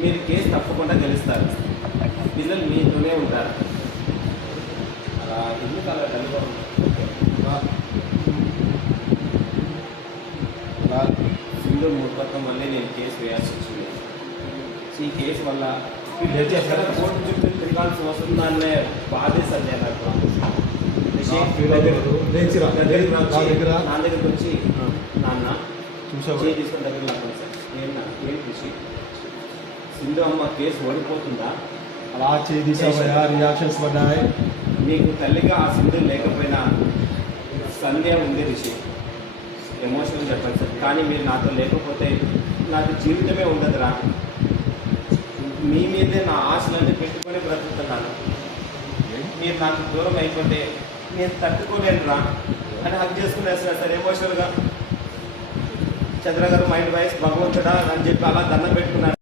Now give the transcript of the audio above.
మీరు కేసు తప్పకుండా గెలుస్తారు. పిల్లలు మీతోనే ఉంటారు. అలా ఎందుకు అలా డల్గా సింధు మూర్ఖత్వం వల్లే నేను కేసు వేయాల్సి వచ్చింది. ఈ కేసు వల్ల కోర్టు చుట్టూ తిరగాల్సి వస్తుందనే బాధేస్తారు. నేను నా దగ్గరకు వచ్చి నాన్న చేయి తీసుకుని దగ్గర నాకు సార్ ఏం కృషి సింధు అమ్మ కేసు ఓడిపోతుందా? అలా చేయి తీసావా? రియాక్షన్స్ పడ్డాయి. నీకు తల్లిగా ఆ సింధు లేకపోయినా సంధ్య ఉంది రిషి. ఎమోషనల్ చెప్పండి సార్, కానీ మీరు నాతో లేకపోతే నాకు జీవితమే ఉండదురా. మీ మీదే నా ఆశలన్నీ పెట్టుకొని బ్రతుకుతున్నాను. మీరు నాకు దూరం అయిపోతే నేను తట్టుకోలేను రా అని హక్ చేసుకునేస్తున్నారు సార్ ఎమోషనల్గా. చంద్ర గారు మైండ్ వాయిస్ భగవంతుడా అని చెప్పి అలా దండం పెట్టుకున్నారు.